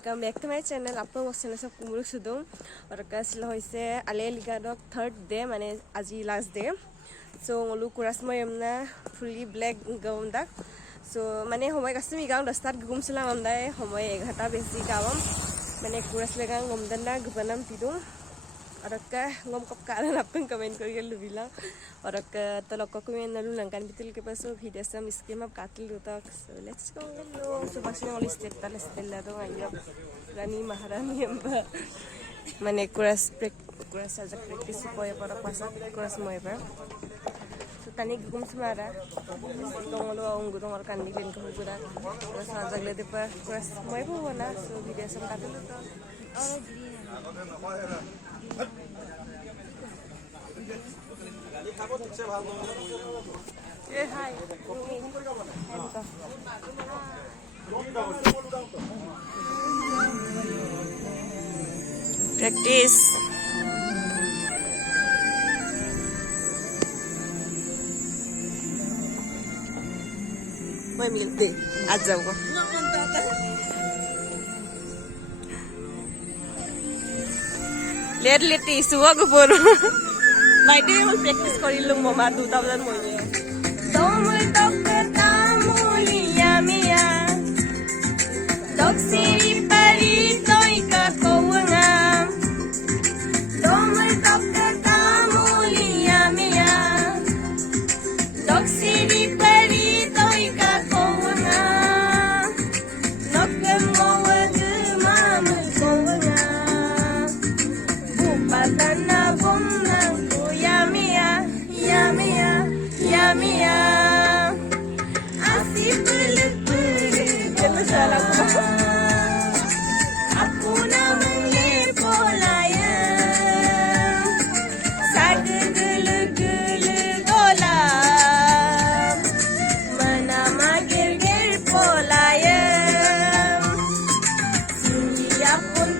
Welcome back to my channel आपको channel सब कुमुरुक सुदों और कासिल होइसे आले लिगादक थर्ड डे माने आजि last day so ngolu kuras moyamna fully black gaundak so माने हमय गासमी गां दस्तार गुम सलां हमदाय हमय 11 बेसि गावम माने kuras legang ngomdana gbanam tidung और का ngom kap karan apeng comment करके लुबिला और का तो लोग को मैं नलू लंकान बितल के पास वीडियो सम स्कीम अप काटल होता सो लेट्स गो सो बस ने ओली स्टेट तल स्टेला तो आइयो रानी महारानी अम्बा माने कुरास आज प्रैक्टिस कोय पर पासा कुरास मोय पर सो तनी गुम समारा दोंगलो अंगुदों और कांदी लेन को गुरा कुरास आज ले पर कुरास मोय बना सो वीडियो सम काटल होता और Hi. Practice. Moi milte. आज जाऊंगा. Let suwa ko puro. My day will practice korilong mama 2000 mo niya. Tomul dokta muliya miya. Doksiri pari toy ka kowanga. Tomul dokta muliya miya. Doksiri pari toy ka kowanga. Nokam mo wagumam kowanga. Bupadana bumang Yamiya asip aku namanya polaya sag gulu gola mana magir polaya sinja pun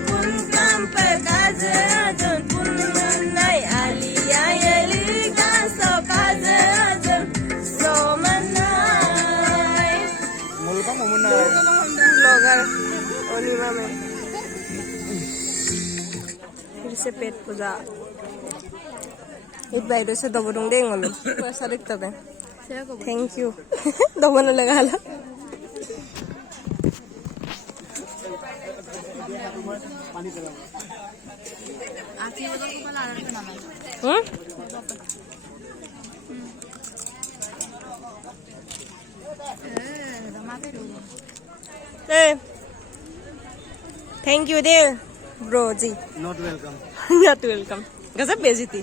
kampagaza jon pun nai aliya yaliga sokaza ब्लॉगर ओनिमा में फिर से पेट पूजा एक Baidu से दबों देंगे लोग पैसा दिखता है थैंक यू दबों लगा ला थैंक यू देर ब्रो जी नॉट वेलकम नॉट वेलकम गजब बेइज्जती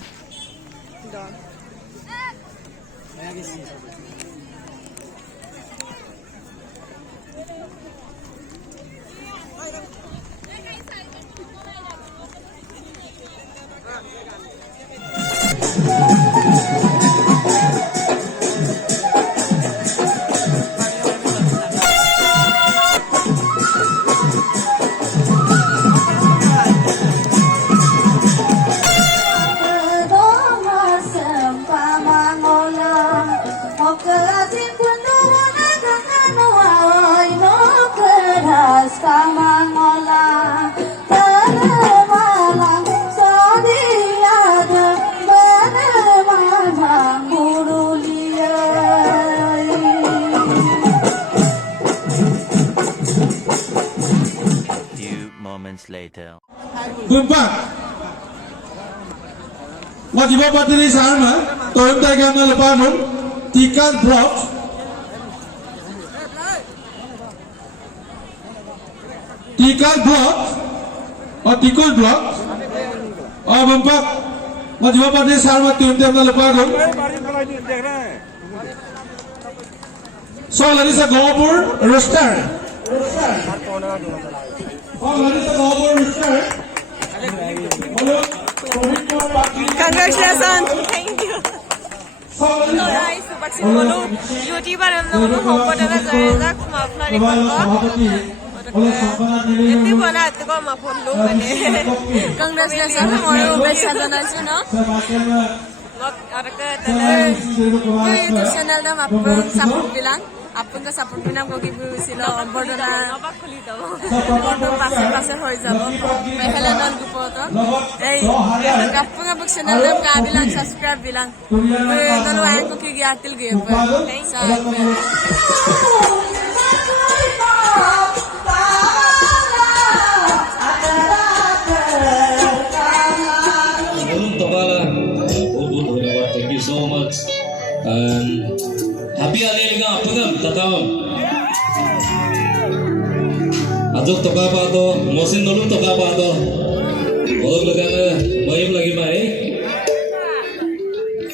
later. Gumpak. Wajib bateri sama. Toyom tagan na lepanum. Tikal block. Tikal block. Or tikal block. Oh gumpak. Wajib bateri sama. Toyom tagan na lepanum. So Larissa Gopur roster. Congratulations! Thank you. So guys, baksin bolu YouTuber हमने बolu हमको डरा जाएगा माफना निकलवा इतनी बना तो को माफन लोग बने Congratulations हमारे ऊपर साधना सुनो और के YouTube channel दा माफन support bilang আপোনালোকে ছাপোৰ্ট বিনা কিবি হৈছিল অম্বৰ্ধনা নবাক খুলি দাও পাছে পাছে হৈ যাব পেহেলে দল গুপত এই kapag abag channel ng kabilang subscribe bilang dalo ang ko kigiatil gyud sa Thank you so much. Happy Aleliga Apagam Tatawam. Adok toka pa to, mosin nulung toka pa to. Odok lagana, mayim lagi mai.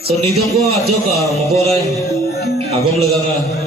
So nidom ko adok maporay. Agom lagana.